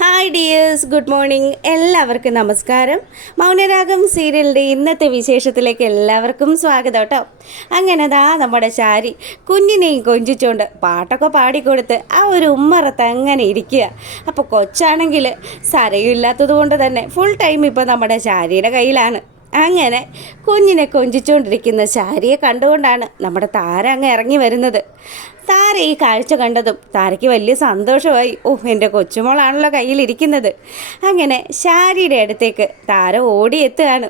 Hi dears, good morning. എല്ലാവർക്കും നമസ്കാരം. മൗനരാഗം സീരിയലിൻ്റെ ഇന്നത്തെ വിശേഷത്തിലേക്ക് എല്ലാവർക്കും സ്വാഗതം കേട്ടോ. അങ്ങനെ നമ്മുടെ ശാരി കുഞ്ഞിനെയും കൊഞ്ചിച്ചുകൊണ്ട് പാട്ടൊക്കെ പാടിക്കൊടുത്ത് ആ ഒരു ഉമ്മറത്ത് അങ്ങനെ ഇരിക്കുക. അപ്പോൾ കൊച്ചാണെങ്കിൽ സരയില്ലാത്തത് കൊണ്ട് തന്നെ ഫുൾ ടൈം ഇപ്പോൾ നമ്മുടെ ശാരിയുടെ കയ്യിലാണ്. അങ്ങനെ കുഞ്ഞിനെ കൊഞ്ചിച്ചുകൊണ്ടിരിക്കുന്ന ശാരിയെ കണ്ടുകൊണ്ടാണ് നമ്മുടെ താര അങ്ങ് ഇറങ്ങി വരുന്നത്. താര ഈ കാഴ്ച കണ്ടതും താരയ്ക്ക് വലിയ സന്തോഷമായി. എൻ്റെ കൊച്ചുമോളാണല്ലോ കയ്യിലിരിക്കുന്നത്. അങ്ങനെ ശാരിയുടെ അടുത്തേക്ക് താര ഓടിയെത്തുകയാണ്.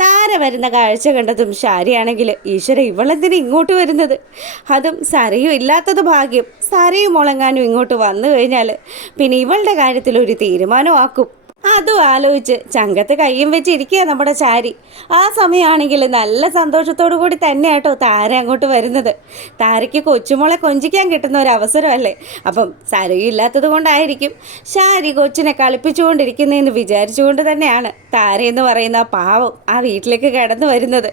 താര വരുന്ന കാഴ്ച കണ്ടതും ശാരിയാണെങ്കിൽ ഈശ്വര ഇവളെന്തിനും ഇങ്ങോട്ട് വരുന്നത്, അതും സരയും ഇല്ലാത്തത് ഭാഗ്യം. സരയും മുളങ്ങാനും ഇങ്ങോട്ട് വന്നു കഴിഞ്ഞാൽ പിന്നെ ഇവളുടെ കാര്യത്തിൽ ഒരു തീരുമാനമാക്കും. അതും ആലോചിച്ച് ചങ്കത്ത് കയ്യും വെച്ചിരിക്കുക നമ്മുടെ ശാരി. ആ സമയമാണെങ്കിൽ നല്ല സന്തോഷത്തോടു കൂടി തന്നെയാട്ടോ താര അങ്ങോട്ട് വരുന്നത്. താരയ്ക്ക് കൊച്ചുമോളെ കൊഞ്ചിക്കാൻ കിട്ടുന്ന ഒരു അവസരമല്ലേ. അപ്പം സരയും ഇല്ലാത്തത് കൊണ്ടായിരിക്കും ശാരി കൊച്ചിനെ കളിപ്പിച്ചുകൊണ്ടിരിക്കുന്നതെന്ന് വിചാരിച്ചുകൊണ്ട് തന്നെയാണ് താരയെന്ന് പറയുന്ന ആ പാവം ആ വീട്ടിലേക്ക് കടന്നു വരുന്നത്.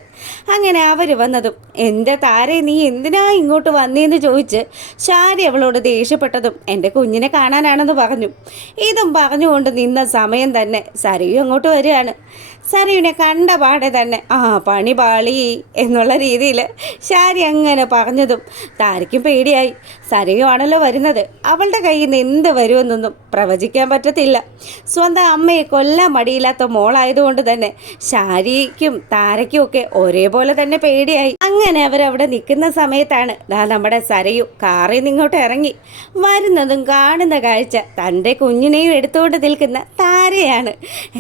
അങ്ങനെ അവർ വന്നതും എൻ്റെ താരേ നീ എന്തിനാ ഇങ്ങോട്ട് വന്നേന്ന് ചോദിച്ച് ശാരി അവളോട് ദേഷ്യപ്പെട്ടതും എൻ്റെ കുഞ്ഞിനെ കാണാനാണെന്ന് പറഞ്ഞു. ഇതും പറഞ്ഞുകൊണ്ട് നിന്ന സമയം തന്നെ സരയു അങ്ങോട്ട് വരികയാണ്. സരയുനെ കണ്ട പാടെ തന്നെ പണി പാളി എന്നുള്ള രീതിയിൽ ശാരി അങ്ങനെ പറഞ്ഞതും താരയ്ക്കും പേടിയായി. സരയു ആണല്ലോ വരുന്നത്, അവളുടെ കയ്യിൽ നിന്ന് എന്ത് വരുമെന്നൊന്നും പ്രവചിക്കാൻ പറ്റത്തില്ല. സ്വന്തം അമ്മയെ കൊല്ലാൻ മടിയില്ലാത്ത മോളായതുകൊണ്ട് തന്നെ ശാരിക്കും താരയ്ക്കും ഒക്കെ ഒരേപോലെ തന്നെ പേടിയായി. അങ്ങനെ അവരവിടെ നിൽക്കുന്ന സമയത്താണ് നമ്മുടെ സരയു കാറിൽ നിന്ന് ഇങ്ങോട്ട് ഇറങ്ങി വരുന്നതും കാണുന്ന കാഴ്ച തൻ്റെ കുഞ്ഞിനെയും എടുത്തുകൊണ്ട് നിൽക്കുന്ന താരയാണ്.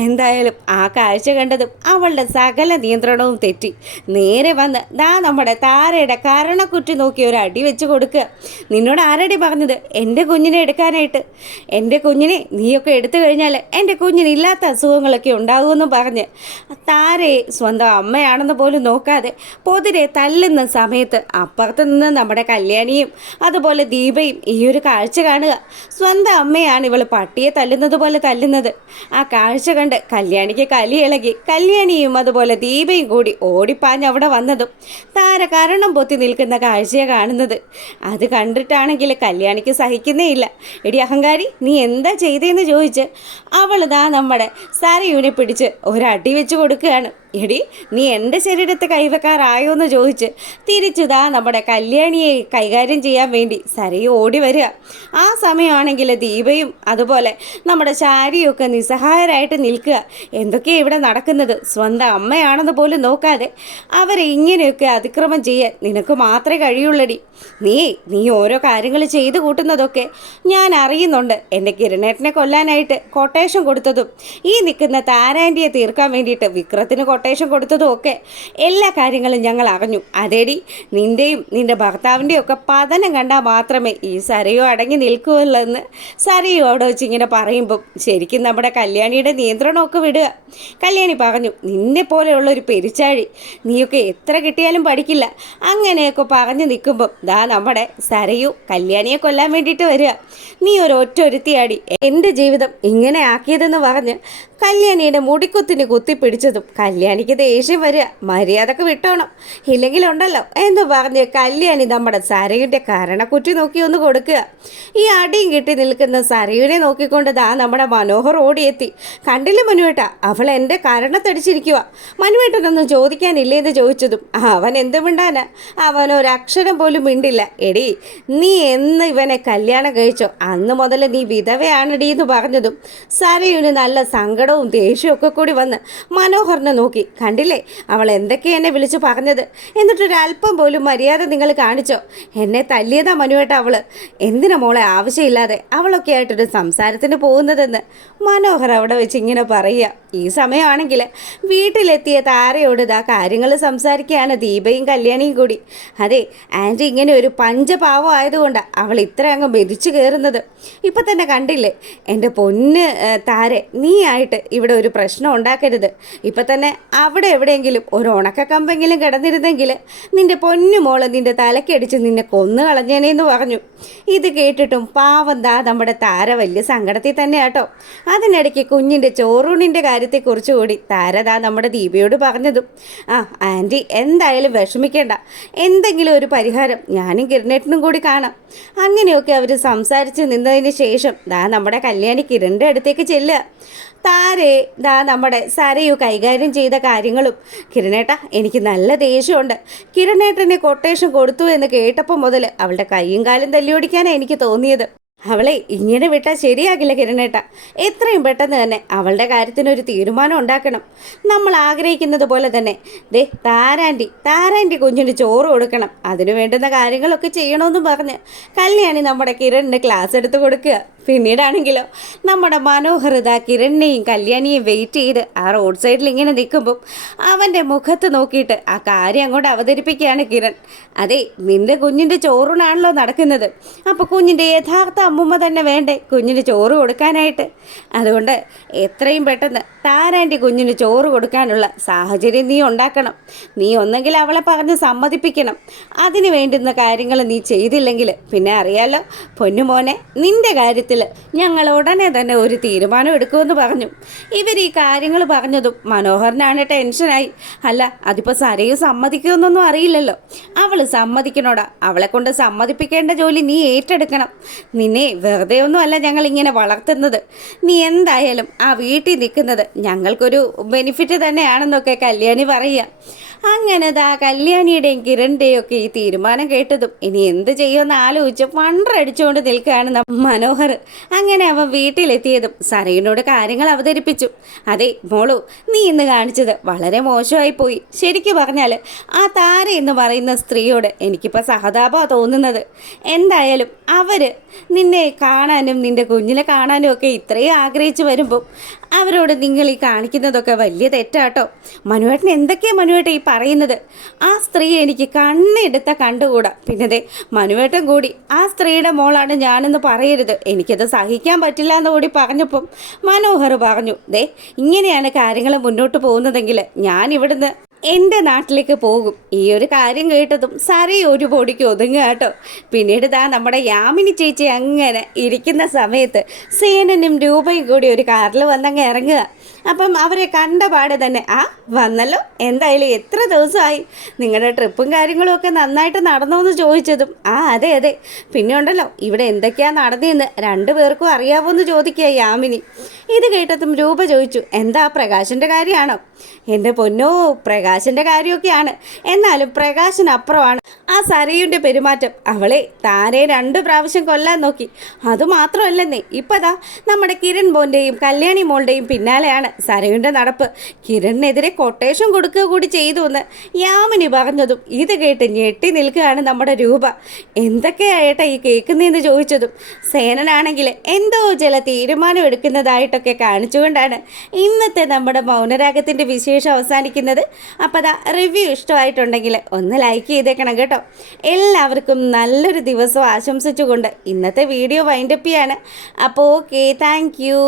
എന്തായാലും ആ കാഴ്ച കണ്ടതും അവളുടെ സകല നിയന്ത്രണവും തെറ്റി നേരെ വന്ന് നമ്മുടെ താരയുടെ കരണക്കുറ്റി നോക്കി ഒരു അടി വെച്ച് കൊടുക്കുക. നിന്നോട് ആരടി പറഞ്ഞത് എൻ്റെ കുഞ്ഞിനെ എടുക്കാനായിട്ട്? എൻ്റെ കുഞ്ഞിനെ നീയൊക്കെ എടുത്തു കഴിഞ്ഞാൽ എൻ്റെ കുഞ്ഞിനില്ലാത്ത അസുഖങ്ങളൊക്കെ ഉണ്ടാകുമെന്നും പറഞ്ഞ് താരയെ സ്വന്തം അമ്മയാണെന്ന് പോലും നോക്കാതെ പൊതിരെ തല്ലുന്ന സമയത്ത് അപ്പുറത്ത് നിന്ന് നമ്മുടെ കല്യാണിയും അതുപോലെ ദീപയും ഈ ഒരു കാഴ്ച കാണുക. സ്വന്തം അമ്മയാണ് ഇവൾ പട്ടിയെ തല്ലുന്നത് പോലെ തല്ലുന്നത്. ആ കാഴ്ച കണ്ട് കല്യാണിക്ക് കലി ഇളകി. കല്യാണിയും അതുപോലെ ദീപയും കൂടി ഓടിപ്പാഞ്ഞ് അവിടെ വന്നതും താര കരണം പൊത്തി നിൽക്കുന്ന കാഴ്ചയെ കാണുന്നത്. അത് കണ്ടിട്ടാണെങ്കിൽ കല്യാണിക്ക് സഹിക്കുന്നേ ഇല്ല. എടി അഹങ്കാരി, നീ എന്താ ചെയ്തതെന്ന് ചോദിച്ച് അവൾ നമ്മുടെ സരയുവിനെ പിടിച്ച് ഒരടി വെച്ച് കൊടുക്കുകയാണ്. എടി നീ എൻ്റെ ശരീരത്തെ കൈവെക്കാറായോ എന്ന് ചോദിച്ച് തിരിച്ചു നമ്മുടെ കല്യാണിയെ കൈകാര്യം ചെയ്യാൻ വേണ്ടി സരയു ഓടി വരിക. ആ സമയമാണെങ്കിൽ ദീപയും അതുപോലെ നമ്മുടെ ശാരിയൊക്കെ നിസ്സഹായരായിട്ട് നിൽക്കുക. എന്തൊക്കെയാണ് ഇവിടെ നടക്കുന്നത്? സ്വന്തം അമ്മയാണെന്ന് പോലും നോക്കാതെ അവരെ ഇങ്ങനെയൊക്കെ അതിക്രമം ചെയ്യാൻ നിനക്ക് മാത്രമേ കഴിയുള്ളടി. നീ ഓരോ കാര്യങ്ങൾ ചെയ്തു കൂട്ടുന്നതൊക്കെ ഞാൻ അറിയുന്നുണ്ട്. എൻ്റെ കിരണേട്ടനെ കൊല്ലാനായിട്ട് കൊട്ടേഷൻ കൊടുത്തതും ഈ നിൽക്കുന്ന താരാൻ്റിയെ തീർക്കാൻ വേണ്ടിയിട്ട് വിക്രത്തിന് കൊട്ടേഷൻ കൊടുത്തതും ഒക്കെ എല്ലാ കാര്യങ്ങളും ഞങ്ങൾ അറിഞ്ഞു. അതേടി, നിൻ്റെയും നിൻ്റെ ഭർത്താവിൻ്റെയും ഒക്കെ പതനം കണ്ടാൽ മാത്രമേ ഈ സരയു അടങ്ങി നിൽക്കുമല്ലോ എന്ന് സരയു അവിടെ വെച്ച് ഇങ്ങനെ പറയുമ്പം ശരിക്കും നമ്മുടെ കല്യാണിയുടെ നിയന്ത്രണമൊക്കെ വിടുക. കല്യാണി പറഞ്ഞു, നിന്നെ പോലെയുള്ളൊരു പെരിച്ചാഴി, നീയൊക്കെ എത്ര കിട്ടിയാലും പഠിക്കില്ല. അങ്ങനെയൊക്കെ പറഞ്ഞു നിൽക്കുമ്പം നമ്മുടെ സരയു കല്യാണിയെ കൊല്ലാൻ വേണ്ടിയിട്ട് വരിക. നീ ഒരുത്തിയാടി എൻ്റെ ജീവിതം ഇങ്ങനെ ആക്കിയതെന്ന് പറഞ്ഞ് കല്യാണിയുടെ മുടിക്കുത്തിന് കുത്തിപ്പിടിച്ചതും കല്യാണിക്ക് ദേഷ്യം വരിക. മര്യാദക്ക് വിട്ടോണം, ഇല്ലെങ്കിലുണ്ടല്ലോ എന്ന് പറഞ്ഞ് കല്യാണി നമ്മുടെ സരയുടെ കരണക്കുറ്റി നോക്കി ഒന്ന് കൊടുക്കുക. ഈ അടിയും കിട്ടി നിൽക്കുന്ന സരയുനെ നോക്കിക്കൊണ്ട് നമ്മുടെ മനോഹർ ഓടിയെത്തി. കണ്ടില്ല മനുവേട്ട, അവൾ എൻ്റെ കരണത്തടിച്ചിരിക്കുക. മനുവേട്ടനൊന്നും ചോദിക്കാനില്ലേന്ന് ചോദിച്ചതും അവൻ എന്ത് മിണ്ടാനാ, അവനൊരക്ഷരം പോലും മിണ്ടില്ല. എടി, നീ എന്ന് ഇവനെ കല്യാണം കഴിച്ചോ അന്ന് മുതൽ നീ വിധവയാണടി എന്ന് പറഞ്ഞതും സരയുന് നല്ല സങ്കടവും ദേഷ്യവും ഒക്കെ കൂടി വന്ന് മനോഹറിനെ നോക്കി. കണ്ടില്ലേ അവൾ എന്തൊക്കെ എന്നെ വിളിച്ചു പറഞ്ഞത്, എന്നിട്ടൊരല്പം പോലും മര്യാദ നിങ്ങൾ കാണിച്ചോ? എന്നെ തല്ലിയതാ മനുവേട്ട അവള്. എന്തിനാ മോളെ ആവശ്യമില്ലാതെ അവളൊക്കെ ആയിട്ടൊരു സംസാരത്തിന് പോകുന്നതെന്ന് മനോഹർ അവിടെ വെച്ച് ഇങ്ങനെ പറയുക. ഈ സമയമാണെങ്കിൽ വീട്ടിലെത്തിയ താരയോട് കാര്യങ്ങൾ സംസാരിക്കുകയാണ് ദീപയും കല്യാണിയും കൂടി. അതെ ആൻറ്റി ഇങ്ങനെ ഒരു പഞ്ചപാവം ആയതുകൊണ്ടാണ് അവൾ ഇത്ര അങ്ങ് മെതിച്ചു കയറുന്നത്. ഇപ്പം തന്നെ കണ്ടില്ലേ എൻ്റെ പൊന്ന് താരെ, നീ ആയിട്ട് ഇവിടെ ഒരു പ്രശ്നം ഉണ്ടാക്കരുത്. ഇപ്പം തന്നെ അവിടെ എവിടെയെങ്കിലും ഒരു ഉണക്കക്കമ്പെങ്കിലും കിടന്നിരുന്നെങ്കിൽ നിന്റെ പൊന്നുമോള് നിന്റെ തലക്കടിച്ച് നിന്നെ കൊന്നു കളഞ്ഞേനേന്ന് പറഞ്ഞു. ഇത് കേട്ടിട്ടും പാവം ദാ നമ്മുടെ താര വലിയ സങ്കടത്തിൽ തന്നെ കേട്ടോ. അതിനിടയ്ക്ക് കുഞ്ഞിൻ്റെ ചോറൂണിൻ്റെ കാര്യത്തെക്കുറിച്ച് കൂടി താര ദാ നമ്മുടെ ദീപയോട് പറഞ്ഞതും, ആൻറ്റി എന്തായാലും വിഷമിക്കേണ്ട, എന്തെങ്കിലും ഒരു പരിഹാരം ഞാനും കിരണേട്ടനും കൂടി കാണാം. അങ്ങനെയൊക്കെ അവർ സംസാരിച്ച് നിന്നതിന് ശേഷം ദാ നമ്മുടെ കല്യാണി കിരണിൻ്റെ അടുത്തേക്ക് ചെല്ലുക. താരെ ദാ നമ്മുടെ സരയു കൈകാര്യം ചെയ്ത കാര്യങ്ങളും, കിരണേട്ട എനിക്ക് നല്ല ദേഷ്യമുണ്ട്. കിരണേട്ടനെ കൊട്ടേഷൻ കൊടുത്തു എന്ന് കേട്ടപ്പോൾ മുതൽ അവളുടെ കൈയും കാലും തല്ലിയോടിക്കാനാണ് എനിക്ക് തോന്നിയത്. അവളെ ഇങ്ങനെ വിട്ടാൽ ശരിയാകില്ല കിരണേട്ട. എത്രയും പെട്ടെന്ന് തന്നെ അവളുടെ കാര്യത്തിനൊരു തീരുമാനം ഉണ്ടാക്കണം. നമ്മൾ ആഗ്രഹിക്കുന്നത് പോലെ തന്നെ താരാൻറ്റി കുഞ്ഞിന് ചോറ് കൊടുക്കണം, അതിനു വേണ്ടുന്ന കാര്യങ്ങളൊക്കെ ചെയ്യണമെന്ന് പറഞ്ഞ് കല്യാണി നമ്മുടെ കിരണിന് ക്ലാസ് എടുത്ത് കൊടുക്കുക. പിന്നീടാണെങ്കിലോ നമ്മുടെ മനോഹർ കിരണിനെയും കല്യാണിയെയും വെയിറ്റ് ചെയ്ത് ആ റോഡ് സൈഡിൽ ഇങ്ങനെ നിൽക്കുമ്പം അവൻ്റെ മുഖത്ത് നോക്കിയിട്ട് ആ കാര്യം അങ്ങോട്ട് അവതരിപ്പിക്കുകയാണ് കിരൺ. അതെ, നിന്റെ കുഞ്ഞിൻ്റെ ചോറൂണാണല്ലോ നടക്കുന്നത്, അപ്പോൾ കുഞ്ഞിൻ്റെ യഥാർത്ഥ അമ്മൂമ്മ തന്നെ വേണ്ടേ കുഞ്ഞിന് ചോറ് കൊടുക്കാനായിട്ട്? അതുകൊണ്ട് എത്രയും പെട്ടെന്ന് താരാൻ്റെ കുഞ്ഞിന് ചോറ് കൊടുക്കാനുള്ള സാഹചര്യം നീ ഉണ്ടാക്കണം. നീ ഒന്നെങ്കിൽ അവളെ പറഞ്ഞ് സമ്മതിപ്പിക്കണം. അതിന് വേണ്ടുന്ന കാര്യങ്ങൾ നീ ചെയ്തില്ലെങ്കിൽ പിന്നെ അറിയാലോ പൊന്നുമോനെ, നിന്റെ കാര്യത്തിൽ ഞങ്ങൾ ഉടനെ തന്നെ ഒരു തീരുമാനം എടുക്കുമെന്ന് പറഞ്ഞു. ഇവർ ഈ കാര്യങ്ങൾ പറഞ്ഞതും മനോഹരനാണ് ടെൻഷനായി. അല്ല, അതിപ്പോൾ സരയു സമ്മതിക്കുമെന്നൊന്നും അറിയില്ലല്ലോ. അവൾ സമ്മതിക്കണോടാ, അവളെ കൊണ്ട് സമ്മതിപ്പിക്കേണ്ട ജോലി നീ ഏറ്റെടുക്കണം. നിന്നെ വെറുതെ ഒന്നുമല്ല ഞങ്ങൾ ഇങ്ങനെ വളർത്തുന്നത്. നീ എന്തായാലും ആ വീട്ടിൽ നിൽക്കുന്നത് ഞങ്ങൾക്കൊരു ബെനിഫിറ്റ് തന്നെയാണെന്നൊക്കെ കല്യാണി പറയുക. അങ്ങനെ ദാ കല്യാണിയുടെയും കിരണിൻ്റെയും ഒക്കെ ഈ തീരുമാനം കേട്ടതും ഇനി എന്ത് ചെയ്യുമെന്ന് ആലോചിച്ച് വണ്ടടിച്ചുകൊണ്ട് നിൽക്കുകയാണ് മനോഹർ. അങ്ങനെ അവൻ വീട്ടിലെത്തിയതും സരയുനോട് കാര്യങ്ങൾ അവതരിപ്പിച്ചു. അതെ മോളു, നീ ഇന്ന് കാണിച്ചത് വളരെ മോശമായി പോയി. ശരിക്കും പറഞ്ഞാൽ ആ താര എന്ന് പറയുന്ന സ്ത്രീയോട് എനിക്കിപ്പോൾ സഹതാപമാണ് തോന്നുന്നത്. എന്തായാലും അവർ നിന്നെ കാണാനും നിൻ്റെ കുഞ്ഞിനെ കാണാനും ഒക്കെ ഇത്രയും ആഗ്രഹിച്ച് വരുമ്പോൾ അവരോട് നിങ്ങൾ ഈ കാണിക്കുന്നതൊക്കെ വലിയ തെറ്റാട്ടോ. മനുവേട്ടൻ എന്തൊക്കെയാണ് മനുവേട്ടൻ ഈ പറയുന്നത്? ആ സ്ത്രീ എനിക്ക് കണ്ണെടുത്ത കണ്ടുകൂടാ. പിന്നതെ മനുവേട്ടൻ കൂടി ആ സ്ത്രീയുടെ മോളാണ് ഞാനെന്ന് പറയരുത്, എനിക്കത് സഹിക്കാൻ പറ്റില്ല എന്ന് കൂടി പറഞ്ഞപ്പം മനോഹർ പറഞ്ഞു, ഇങ്ങനെയാണ് കാര്യങ്ങൾ മുന്നോട്ട് പോകുന്നതെങ്കിൽ ഞാൻ ഇവിടുന്ന് എൻ്റെ നാട്ടിലേക്ക് പോകും. ഈ ഒരു കാര്യം കേട്ടതും സരയു ഒരു പൊടിക്ക് ഒതുങ്ങുക കേട്ടോ. പിന്നീട് നമ്മുടെ യാമിനി ചേച്ചി അങ്ങനെ ഇരിക്കുന്ന സമയത്ത് സേനനും രൂപയും കൂടി ഒരു കാറിൽ വന്നങ്ങ് ഇറങ്ങുക. അപ്പം അവരെ കണ്ട പാടെ തന്നെ വന്നല്ലോ, എന്തായാലും എത്ര ദിവസമായി, നിങ്ങളുടെ ട്രിപ്പും കാര്യങ്ങളും ഒക്കെ നന്നായിട്ട് നടന്നോന്ന് ചോദിച്ചതും അതെ പിന്നെ ഉണ്ടല്ലോ ഇവിടെ എന്തൊക്കെയാണ് നടന്നതെന്ന് രണ്ടുപേർക്കും അറിയാവോന്ന് ചോദിക്കുക യാമിനി. ഇത് കേട്ടതും രൂപ ചോദിച്ചു, എന്താ പ്രകാശിൻ്റെ കാര്യമാണോ? എൻ്റെ പൊന്നോ, പ്രകാശിൻ്റെ കാര്യമൊക്കെയാണ്, എന്നാലും പ്രകാശിനപ്പുറമാണ് ആ സരയുൻ്റെ പെരുമാറ്റം. അവളെ താനെ 2 പ്രാവശ്യം കൊല്ലാൻ നോക്കി. അതുമാത്രമല്ലെന്നേ, ഇപ്പതാ നമ്മുടെ കിരൺ മോൻ്റെയും കല്യാണി മോളുടെയും പിന്നാലെയാണ് സരയുൻ്റെ നടപ്പ്. കിരണിനെതിരെ കൊട്ടേഷൻ കൊടുക്കുക കൂടി ചെയ്തു എന്ന് യാമിനി പറഞ്ഞതും ഇത് കേട്ട് ഞെട്ടി നിൽക്കുകയാണ് നമ്മുടെ രൂപ. എന്തൊക്കെയായിട്ടാ ഈ കേൾക്കുന്നതെന്ന് ചോദിച്ചതും സേനനാണെങ്കിൽ എന്തോ ചില തീരുമാനം എടുക്കുന്നതായിട്ടൊക്കെ കാണിച്ചുകൊണ്ടാണ് ഇന്നത്തെ നമ്മുടെ മൗനരാഗത്തിൻ്റെ വിശേഷം അവസാനിക്കുന്നത്. അപ്പോൾ റിവ്യൂ ഇഷ്ടമായിട്ടുണ്ടെങ്കിൽ ഒന്ന് ലൈക്ക് ചെയ്തേക്കണം കേട്ടോ. എല്ലാവർക്കും നല്ലൊരു ദിവസം ആശംസിച്ചുകൊണ്ട് ഇന്നത്തെ വീഡിയോ വൈൻഡപ്പ് ചെയ്യാണ്. അപ്പോൾ ഓക്കെ, താങ്ക് യു.